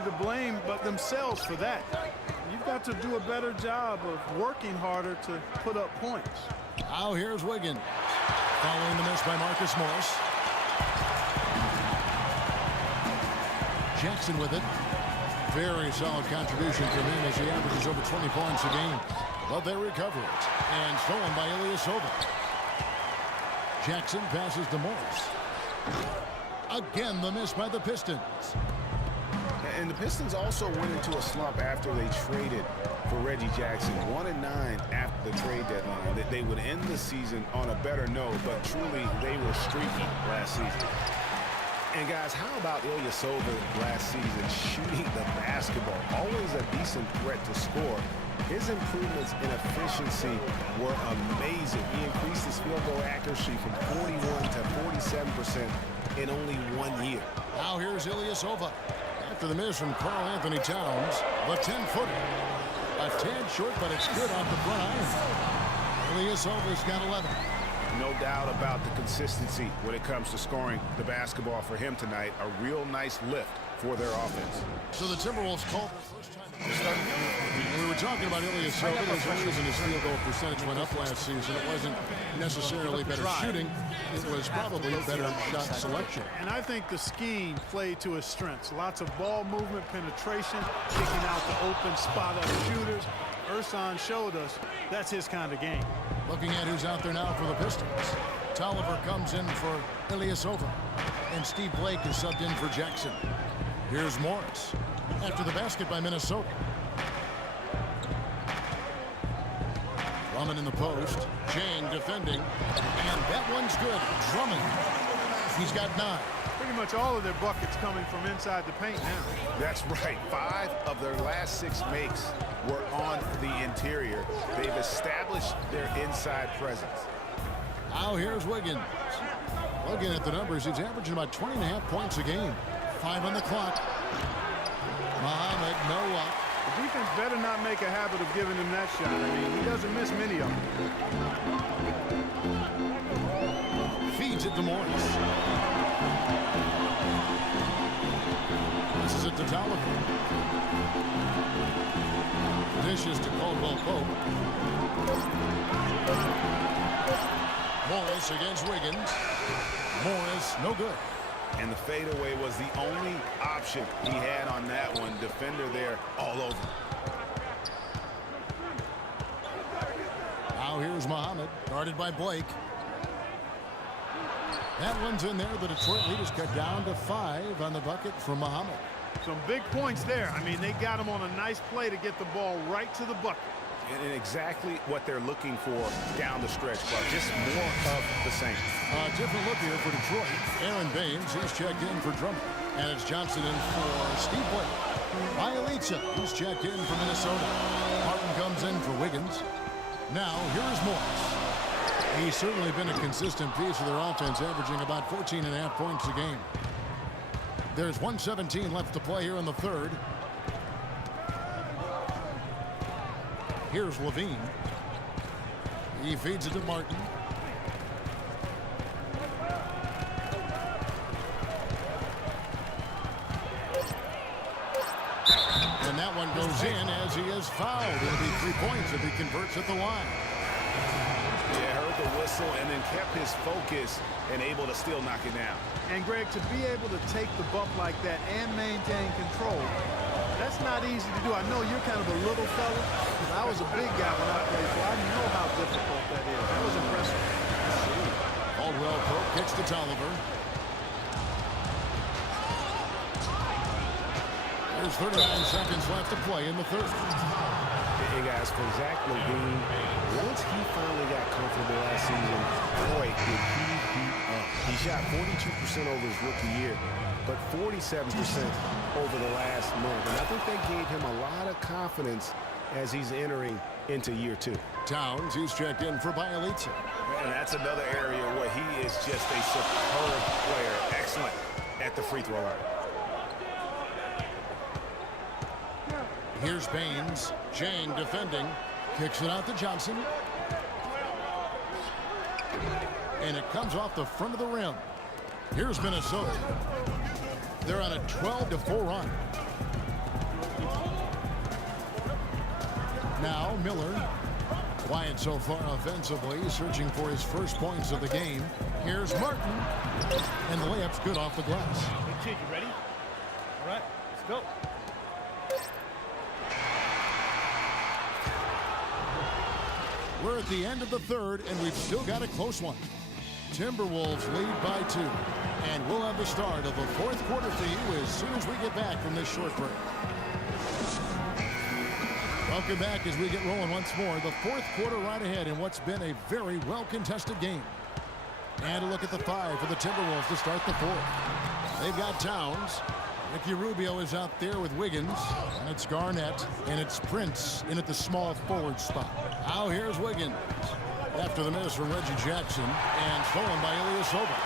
to blame but themselves for that. You've got to do a better job of working harder to put up points. Now here's Wiggins. Following the miss by Marcus Morris. Jackson with it. Very solid contribution from him as he averages over 20 points a game. But they recover it. And stolen by Ilyasova. Jackson passes to Morris. Again, the miss by the Pistons. And the Pistons also went into a slump after they traded for Reggie Jackson. 1-9 after the trade deadline. That they would end the season on a better note, but truly they were streaky last season. And guys, how about Ilyasova last season shooting the basketball? Always a decent threat to score. His improvements in efficiency were amazing. He increased his field goal accuracy from 41 to 47% in only 1 year. Now here's Ilyasova. After the miss from Karl Anthony Towns, the 10-footer. A tad short, but it's good off the front iron. Ilyasova's got 11. No doubt about the consistency when it comes to scoring the basketball for him tonight. A real nice lift for their offense. So the Timberwolves called their first time. When we were talking about Ilyasova, there's a reason his field goal percentage went up last season. It wasn't necessarily better shooting. It was probably better shot selection. And I think the scheme played to his strengths. Lots of ball movement, penetration, picking out the open spot-up shooters. Ersan showed us that's his kind of game. Looking at who's out there now for the Pistons. Tolliver comes in for Ilyasova. And Steve Blake is subbed in for Jackson. Here's Morris. After the basket by Minnesota. Drummond in the post. Chang defending. And that one's good. Drummond. He's got 9. Pretty much all of their buckets coming from inside the paint now. That's right. 5 of their last 6 makes were on the interior. They've established their inside presence. Now here's Wiggins. Looking at the numbers, he's averaging about 20.5 points a game. 5 on the clock. Muhammad, no luck. The defense better not make a habit of giving him that shot. I mean, he doesn't miss many of them. Feeds it to Morris. This is it to Tolliver. Dishes to Caldwell Pope. Morris against Wiggins. Morris, no good. And the fadeaway was the only option he had on that one. Defender there all over. Now here's Muhammad, guarded by Blake. That one's in there. The Detroit lead is cut down to 5 on the bucket from Muhammad. Some big points there. I mean, they got him on a nice play to get the ball right to the bucket. And exactly what they're looking for down the stretch, but just more of the same. Different look here for Detroit. Aaron Baines, he's checked in for Drummond. And it's Johnson in for Steve Blake. Bielitsa, he's checked in for Minnesota. Martin comes in for Wiggins. Now, here's Morris. He's certainly been a consistent piece of their offense, averaging about 14.5 points a game. There's 1:17 left to play here in the third. Here's Levine. He feeds it to Martin. And that one goes in as he is fouled. It'll be 3 points if he converts at the line. Yeah, heard the whistle and then kept his focus and able to still knock it down. And, Greg, to be able to take the bump like that and maintain control, that's not easy to do. I know you're kind of a little fella. I was a big guy when I played, so I know how difficult that is. That was impressive. Caldwell Pope kicks to Tolliver. There's 39 seconds left to play in the third. Hey, guys, for Zach LaVine, once he finally got comfortable last season, boy, did he beat up. He shot 42% over his rookie year, but 47% over the last month. And I think that gave him a lot of confidence as he's entering into year 2. Towns, he's checked in for Bielitsa. And that's another area where he is just a superb player. Excellent at the free throw line. Here's Baines. Chang defending. Kicks it out to Johnson. And it comes off the front of the rim. Here's Minnesota. They're on a 12-4 run. Now Miller. Quiet so far offensively, searching for his first points of the game. Here's Martin. And the layup's good off the glass. Hey, kid, you ready? All right, let's go. We're at the end of the third, and we've still got a close one. Timberwolves lead by 2. And we'll have the start of the fourth quarter for you as soon as we get back from this short break. Welcome back as we get rolling once more. The fourth quarter right ahead in what's been a very well-contested game. And a look at the 5 for the Timberwolves to start the fourth. They've got Towns. Ricky Rubio is out there with Wiggins. And it's Garnett. And it's Prince in at the small forward spot. Now here's Wiggins. After the miss from Reggie Jackson. And stolen by Ilyasova.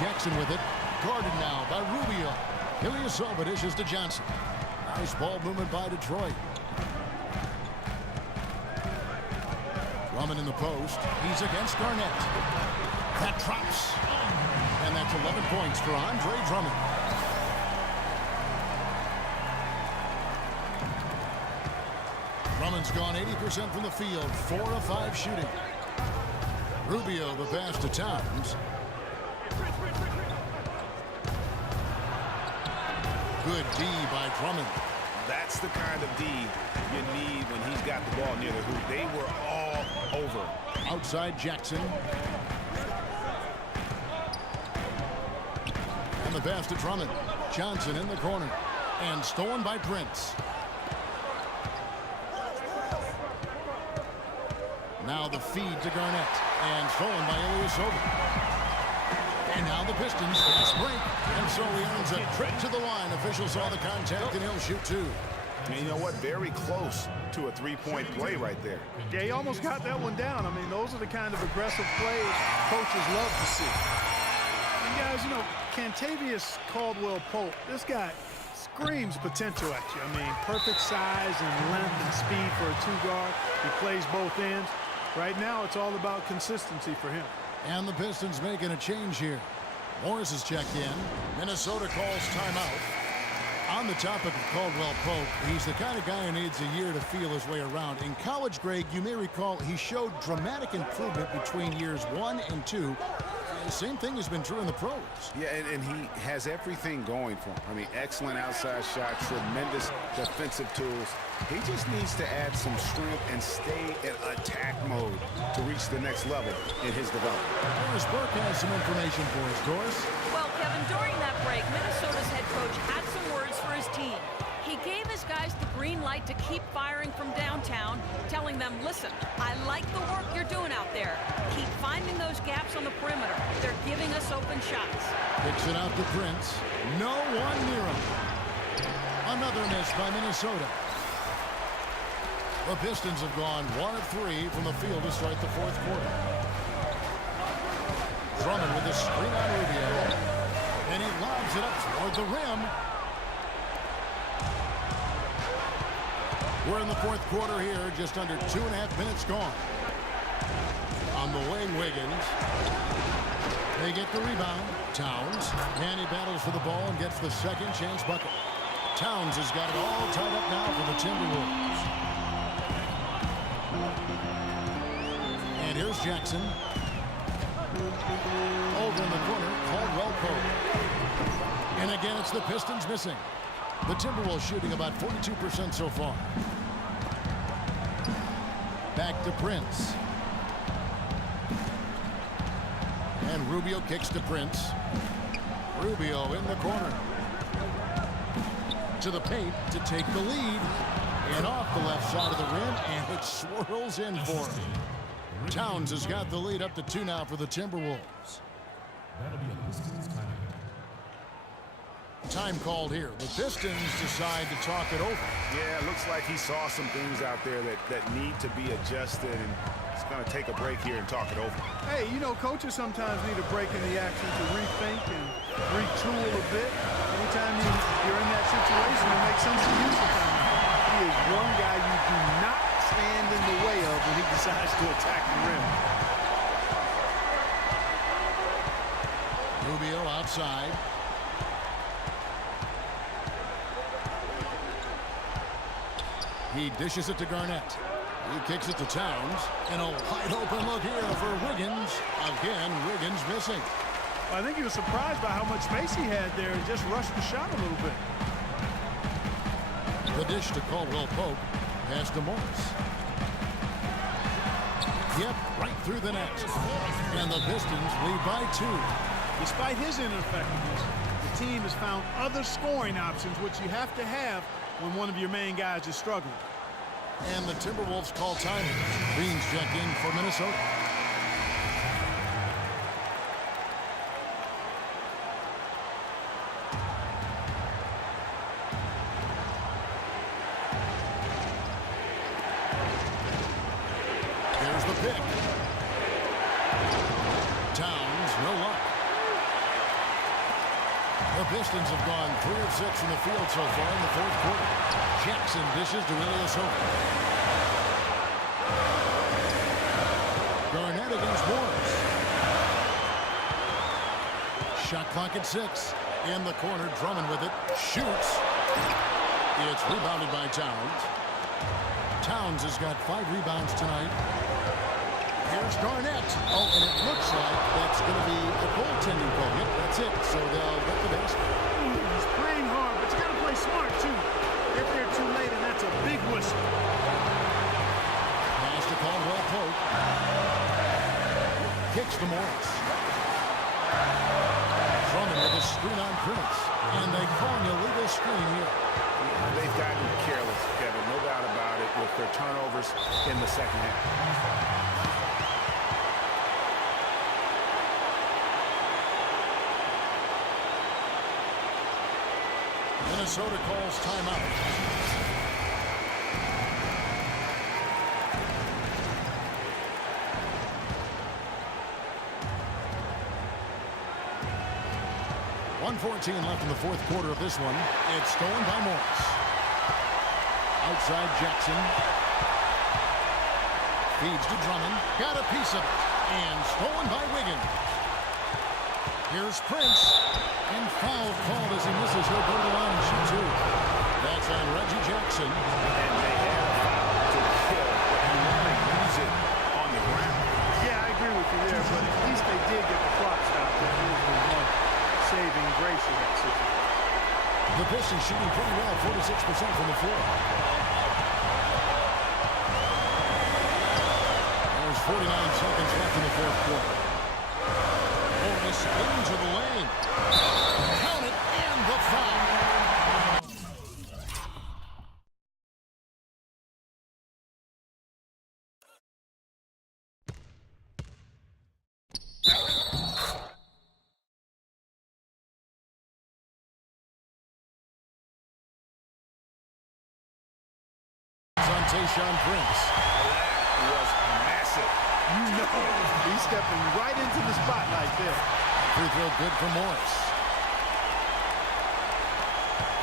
Jackson with it. Guarded now by Rubio. Ilyasova dishes to Johnson. Nice ball movement by Detroit. Drummond in the post. He's against Garnett. That drops. And that's 11 points for Andre Drummond. Drummond's gone 80% from the field. 4 of 5 shooting. Rubio the pass to Towns. Good D by Drummond. That's the kind of D you need when he's got the ball near the hoop. They were all over. Outside Jackson. And the pass to Drummond. Johnson in the corner. And stolen by Prince. Now the feed to Garnett. And stolen by Ilyasova. And now the Pistons fast break. And so he earns a trip to the line. Officials saw the contact and he'll shoot 2. And you know what? Very close to a three-point play right there. Yeah, he almost got that one down. I mean, those are the kind of aggressive plays coaches love to see. And guys, you know, Cantavius Caldwell-Pope, this guy screams potential at you. I mean, perfect size and length and speed for a 2-guard. He plays both ends. Right now, it's all about consistency for him. And the Pistons making a change here. Morris is checked in. Minnesota calls timeout. On the topic of Caldwell-Pope, he's the kind of guy who needs a year to feel his way around. In college, Greg, you may recall he showed dramatic improvement between years 1 and 2. The same thing has been true in the pros. Yeah, and he has everything going for him. I mean, excellent outside shot, tremendous defensive tools. He just needs to add some strength and stay in attack mode to reach the next level in his development. Doris Burke has some information for us, Doris. Well, Kevin, during that break, Minnesota's head coach had some words for his team. He gave his guys the green light to keep firing from downtown, telling them, listen, I like the work you're doing out there. Keep finding those gaps on the perimeter. They're giving us open shots. Kicks it out to Prince. No one near him. Another miss by Minnesota. The Pistons have gone 1 of 3 from the field to start the fourth quarter. Drummond with the screen on Rubio. And he lobs it up toward the rim. We're in the fourth quarter here, just under 2.5 minutes gone. On the wing, Wiggins. They get the rebound. Towns. And he battles for the ball and gets the second chance bucket. Towns has got it all tied up now for the Timberwolves. And here's Jackson. Over in the corner, Caldwell-Pope. And again, it's the Pistons missing. The Timberwolves shooting about 42% so far. Back to Prince. And Rubio kicks to Prince. Rubio in the corner. To the paint to take the lead. And off the left side of the rim, and it swirls in for him. Towns has got the lead up to 2 now for the Timberwolves. Time called here. The Pistons decide to talk it over. Yeah, it looks like he saw some things out there that need to be adjusted, and he's going to take a break here and talk it over. Hey, you know, coaches sometimes need a break in the action to rethink and retool a bit. Anytime you're in that situation, it makes sense to use the timeout. He is one guy you do not stand in the way of when he decides to attack the rim. Rubio outside. He dishes it to Garnett. He kicks it to Towns. And a wide open look here for Wiggins. Again, Wiggins missing. I think he was surprised by how much space he had there and just rushed the shot a little bit. The dish to Caldwell Pope. Pass to Morris. Yep, right through the net. And the Pistons lead by 2. Despite his ineffectiveness, the team has found other scoring options, which you have to have when one of your main guys is struggling. And the Timberwolves call time. Beans check in for Minnesota. There's the pick. Towns, no luck. The Pistons have gone 3 of 6 from the field so far in the fourth quarter. Jackson dishes to Ilyasova. Garnett against Morris. Shot clock at 6. In the corner, Drummond with it. Shoots. It's rebounded by Towns. Towns has got 5 rebounds tonight. Here's Garnett. Oh, and it looks like that's going to be a goaltending call. Yep, that's it. So they'll get the basket. He's playing hard, but you got to play smart, too. If they're too late, and that's a big whistle. Pass to Caldwell Pope. Kicks to Morris. Drummond with a screen on Prince. And they call an illegal screen here. They've gotten careless, Kevin, no doubt about it, with their turnovers in the second half. Minnesota calls timeout. .114 left in the fourth quarter of this one. It's stolen by Morris. Outside Jackson. Feeds to Drummond. Got a piece of it. And stolen by Wiggins. Here's Prince. And foul called as he misses. He'll go to the line and shoot 2. That's on Reggie Jackson. And they have foul to kill, but you want to use it on the ground. Yeah, I agree with you there, but at least they did get the clock stopped. That was the one saving grace in that situation. The Pistons shooting pretty well, 46% from the floor. There's 49 seconds left in the fourth quarter. Morris into the lane. Count it, and the foul. Tayshaun Prince. That was massive. You know, he's stepping right into the spotlight there. Free throw good for Morris.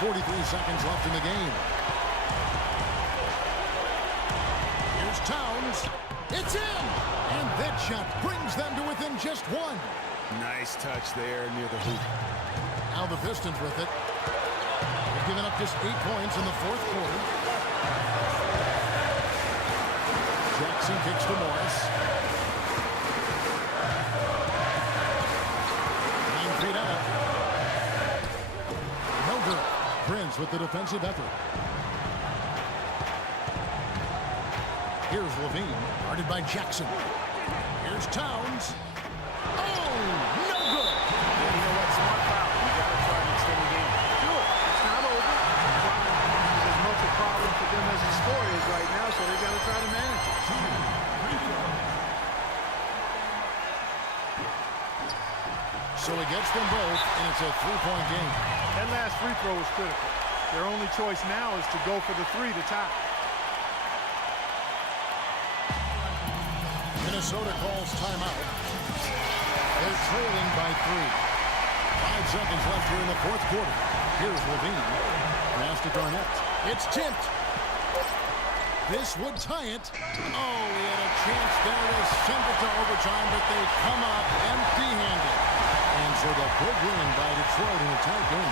43 seconds left in the game. Here's Towns. It's in! And that shot brings them to within just 1. Nice touch there near the hoop. Now the Pistons with it. They've given up just 8 points in the fourth quarter. Jackson kicks to Morris. 9 feet out. No good. Prince with the defensive effort. Here's Levine, guarded by Jackson. Here's Towns. Oh, no good. Yeah, you know what? Smart foul. You got to try and extend the game. Sure, it's not over. It's as much a problem for them as the score is right now, so they got to try to manage it. So he gets them both, and it's a 3-point game. That last free throw was critical. Their only choice now is to go for the 3 to tie. Minnesota calls timeout. They're trailing by 3. 5 seconds left here in the fourth quarter. Here's Levine. Pass to Garnett. It's tipped. This would tie it. Oh, he had a chance there to send it to overtime, but they come up empty-handed. And so the big win by Detroit in a tight game.